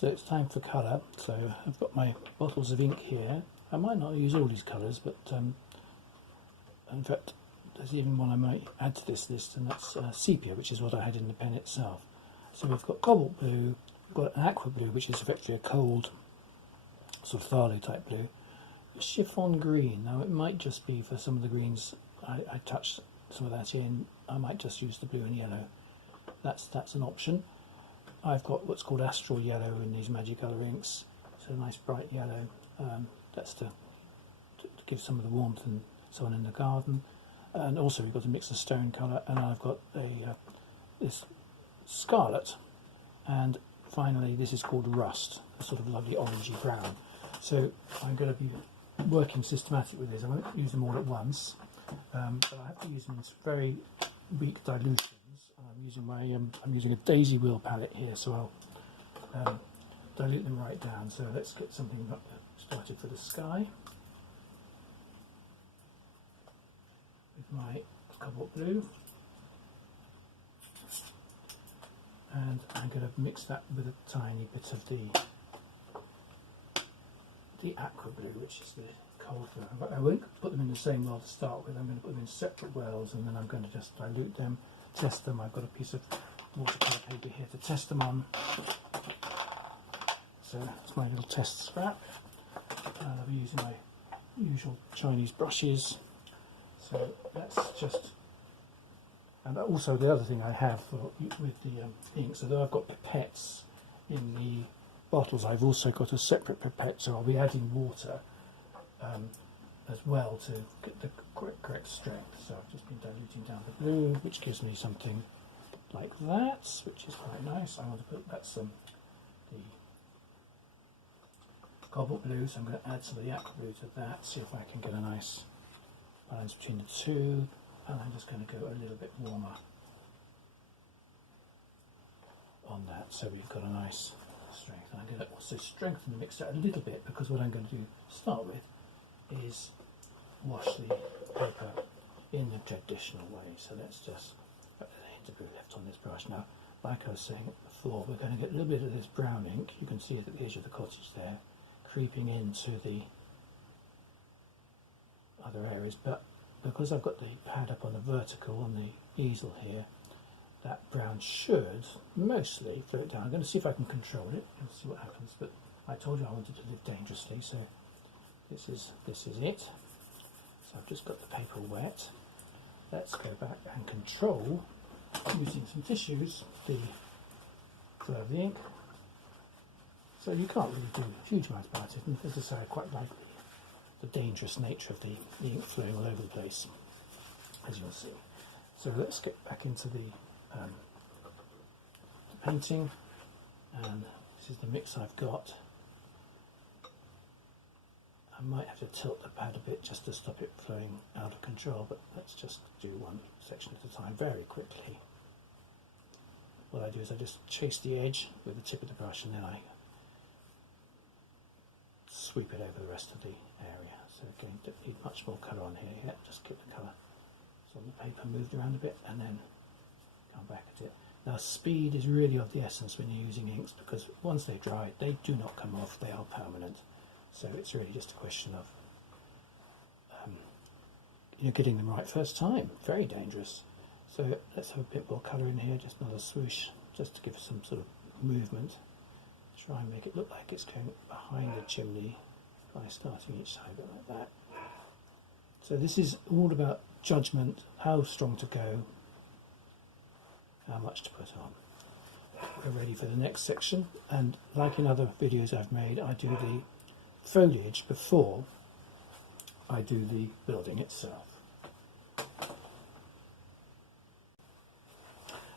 So it's time for colour. So I've got my bottles of ink here. I might not use all these colours, but in fact there's even one I might add to this list, and that's sepia, which is what I had in the pen itself. So we've got cobalt blue, we've got an aqua blue, which is effectively a cold sort of phthalo type blue, chiffon green. Now it might just be for some of the greens I touched some of that in. I might just use the blue and yellow. That's an option. I've got what's called astral yellow in these Magicolour inks. So a nice bright yellow. That's to give some of the warmth and so on in the garden. And also we've got a mix of stone colour, and I've got this scarlet, and finally this is called rust, a sort of lovely orangey brown. So I'm going to be working systematic with these. I won't use them all at once, but I have to use them in very weak dilutions. I'm using a daisy wheel palette here, so I'll dilute them right down. So let's get something started for the sky with my cobalt blue, and I'm going to mix that with a tiny bit of the aqua blue, which is the cold blue. I won't put them in the same well to start with. I'm going to put them in separate wells, and then I'm going to just dilute them, test them. I've got a piece of watercolour paper here to test them on. So that's my little test scrap. I'll be using my usual Chinese brushes. So that's just, and also the other thing I have with the ink, so though I've got pipettes in the bottles, I've also got a separate pipette, so I'll be adding water as well to get the correct strength. So I've just been diluting down the blue, which gives me something like that, which is quite nice. I want to put that's the cobalt blue, so I'm going to add some of the aqua blue to that, see if I can get a nice balance between the two, and I'm just going to go a little bit warmer on that, so we've got a nice strength. And I'm going to also strengthen the mixture a little bit, because what I'm going to do to start with is wash the paper in the traditional way. So let's just put a hint of blue left on this brush. Now, like I was saying before, we're going to get a little bit of this brown ink. You can see at the edge of the cottage there, creeping into the other areas, but because I've got the pad up on the vertical on the easel here, that brown should mostly float down. I'm going to see if I can control it and see what happens, but I told you I wanted to live dangerously, so this is it. So I've just got the paper wet. Let's go back and control using some tissues the flow of the ink. So you can't really do huge amounts about it, and as I say, I quite like the dangerous nature of the ink flowing all over the place, as you'll see. So let's get back into the painting, and this is the mix I've got. I might have to tilt the pad a bit just to stop it flowing out of control, but let's just do one section at a time very quickly. What I do is I just chase the edge with the tip of the brush, and then I sweep it over the rest of the area. So again, don't need much more colour on here yet, just keep the colour on the paper moved around a bit, and then come back at it. Now speed is really of the essence when you're using inks, because once they dry, they do not come off, they are permanent. So it's really just a question of getting them right first time. Very dangerous. So let's have a bit more colour in here, just another swoosh, just to give some sort of movement. Try and make it look like it's going behind the chimney by starting each side a bit like that. So this is all about judgment, how strong to go, how much to put on. We're ready for the next section, and like in other videos I've made, I do the foliage before I do the building itself.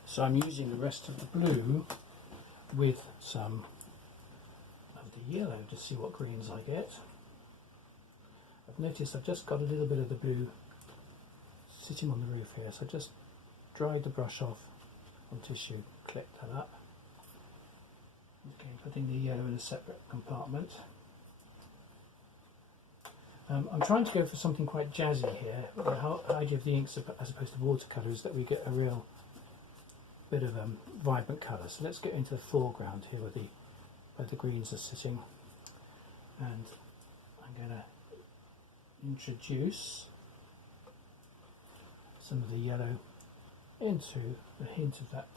So I'm using the rest of the blue with some of the yellow to see what greens I get. I've noticed I've just got a little bit of the blue sitting on the roof here, so I just dried the brush off on tissue, clipped that up. Okay, putting the yellow in a separate compartment. I'm trying to go for something quite jazzy here. How I give the inks as opposed to watercolours, that we get a real bit of vibrant colour. So let's get into the foreground here with the where the greens are sitting, and I'm going to introduce some of the yellow into a hint of that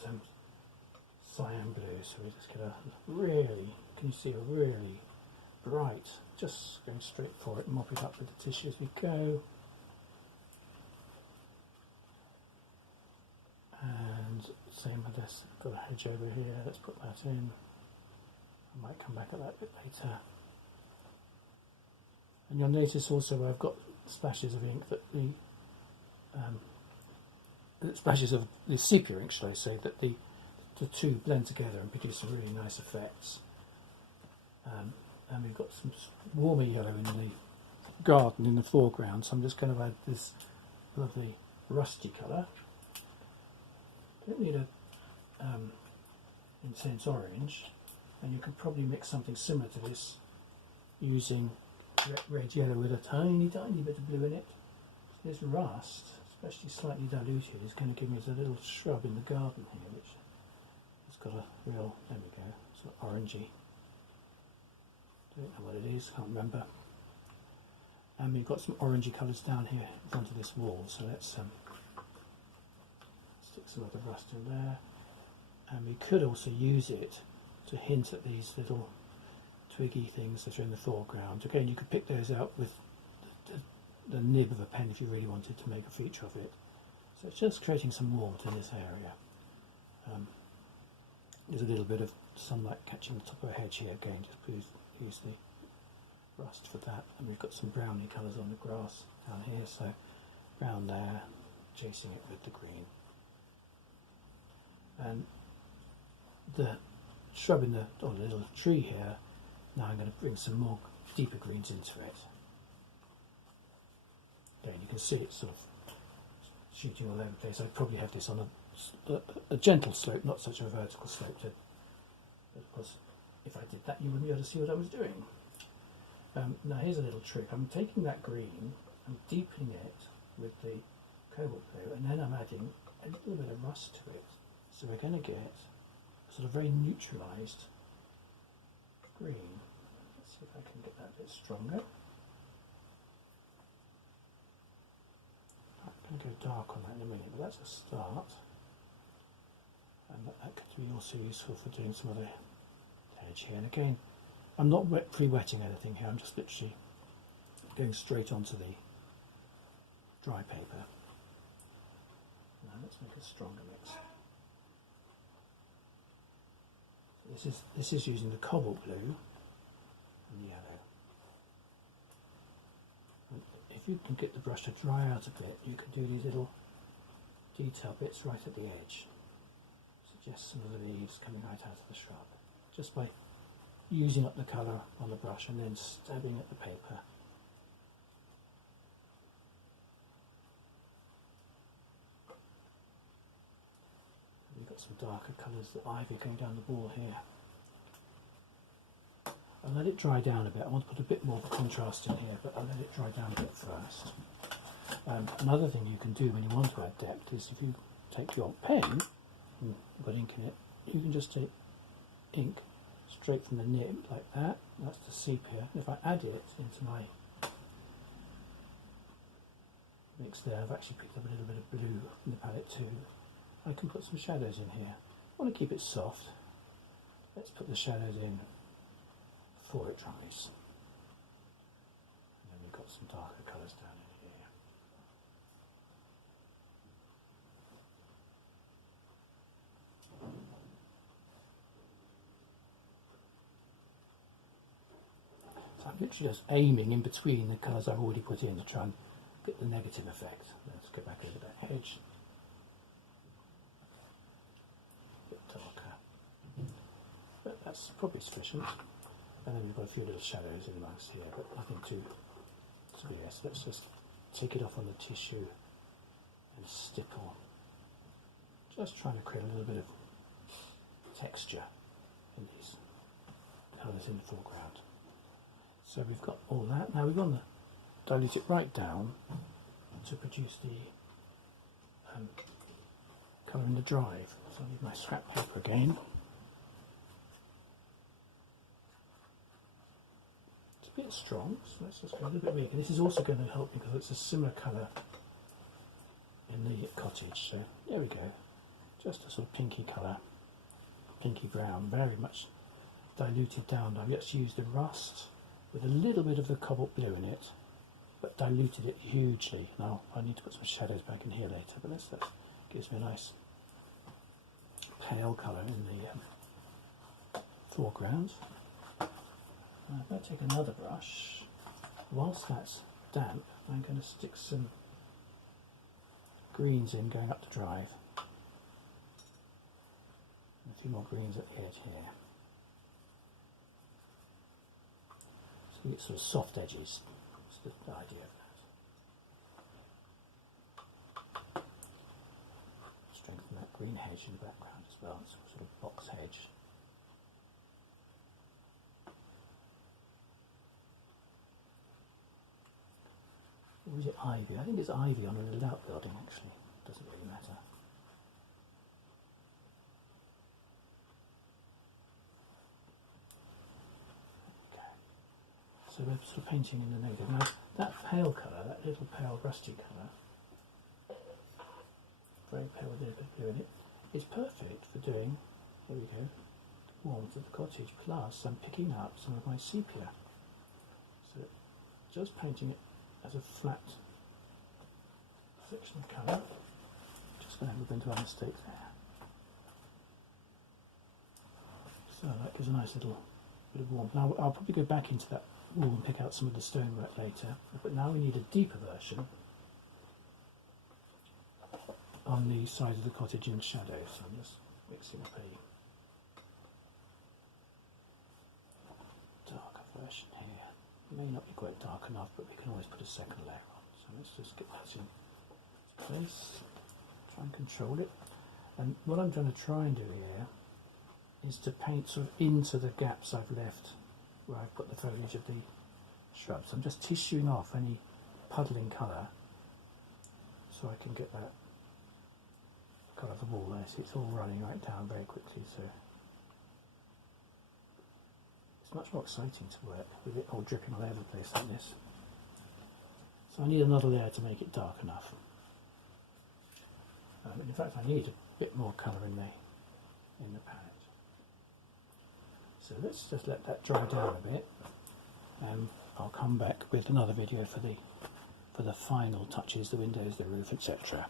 cyan blue. So we just get a really, can you see a really bright, just going straight for it, mop it up with the tissue as we go. And same with this, got a hedge over here, let's put that in. I might come back at that a bit later. And you'll notice also where I've got splashes of ink that the splashes of the sepia ink, shall I say, that the two blend together and produce some really nice effects. And we've got some warmer yellow in the garden in the foreground, so I'm just going to add this lovely rusty colour. Don't need a intense orange, and you could probably mix something similar to this using red yellow with a tiny bit of blue in it. This rust, especially slightly diluted, is going to give me a little shrub in the garden here, which has got a real, there we go, sort of orangey. Don't know what it is, can't remember. And we've got some orangey colours down here in front of this wall, so let's stick some of the rust in there. And we could also use it to hint at these little twiggy things that are in the foreground. Again, you could pick those out with the nib of a pen if you really wanted to make a feature of it. So it's just creating some warmth in this area. There's a little bit of sunlight catching the top of a hedge here again, just please use the rust for that. And we've got some browny colours on the grass down here, so brown there, chasing it with the green. And the shrub in or the little tree here, now I'm going to bring some more deeper greens into it. Again, you can see it's sort of shooting all over the place. I'd probably have this on a gentle slope, not such a vertical slope. But of course, if I did that, you wouldn't be able to see what I was doing. Now here's a little trick. I'm taking that green, I'm deepening it with the cobalt blue, and then I'm adding a little bit of rust to it. So we're going to get a sort of very neutralised green. Let's see if I can get that a bit stronger. I'm going to go dark on that in a minute, but that's a start. And that could be also useful for doing some other edge here. And again, I'm not pre-wetting anything here, I'm just literally going straight onto the dry paper. Now let's make a stronger mix. This is using the cobalt blue and yellow. And if you can get the brush to dry out a bit, you can do these little detail bits right at the edge. Suggest some of the leaves coming right out of the shrub, just by using up the colour on the brush and then stabbing at the paper. We've got some darker colours, the ivy going down the wall here. I'll let it dry down a bit. I want to put a bit more contrast in here, but I'll let it dry down a bit first. Another thing you can do when you want to add depth is if you take your pen and put ink in it, you can just take ink straight from the nib like that. That's the sepia. And if I add it into my mix there, I've actually picked up a little bit of blue in the palette too. I can put some shadows in here. I want to keep it soft. Let's put the shadows in before it dries. And then we've got some darker colours down in here. So I'm literally just aiming in between the colours I've already put in to try and get the negative effect. Let's go back over that hedge. But that's probably sufficient. And then we've got a few little shadows in amongst here, but nothing too serious. Let's just take it off on the tissue and stipple. Just trying to create a little bit of texture in these colours in the foreground. So we've got all that. Now we're going to dilute it right down to produce the colour in the drive. So I need my scrap paper again. bit strong, so let's just go a little bit weaker. This is also going to help because it's a similar colour in the cottage. So there we go, just a sort of pinky colour, pinky brown, very much diluted down. I've just used the rust with a little bit of the cobalt blue in it, but diluted it hugely. Now I need to put some shadows back in here later, but that gives me a nice pale colour in the foreground. I'm going to take another brush. Whilst that's damp, I'm going to stick some greens in going up the drive. And a few more greens at the edge here. So you get sort of soft edges. That's the idea of that. Strengthen that green hedge in the background as well. It's a sort of box hedge. Or is it ivy? I think it's ivy on an outbuilding actually. Doesn't really matter. Okay. So we're sort of painting in the native. Now that pale colour, that little pale rusty colour, very pale with a bit of blue in it, is perfect for doing, here we go, the warmth of the cottage. Plus I'm picking up some of my sepia. So just painting it as a flat section of colour. Just going to have a bit of a mistake there. So that gives a nice little bit of warmth. Now I'll probably go back into that wall and pick out some of the stonework later, but now we need a deeper version on the side of the cottage in shadow, so I'm just mixing up a darker version here. It may not be quite dark enough, but we can always put a second layer on. So let's just get that in place, try and control it. And what I'm going to try and do here is to paint sort of into the gaps I've left where I've got the foliage of the shrubs. I'm just tissuing off any puddling colour so I can get that colour of the wall there. See, it's all running right down very quickly, so it's much more exciting to work with it all dripping all over the place like this. So I need another layer to make it dark enough. In fact, I need a bit more colour in the palette. So let's just let that dry down a bit, and I'll come back with another video for the final touches, the windows, the roof, etc.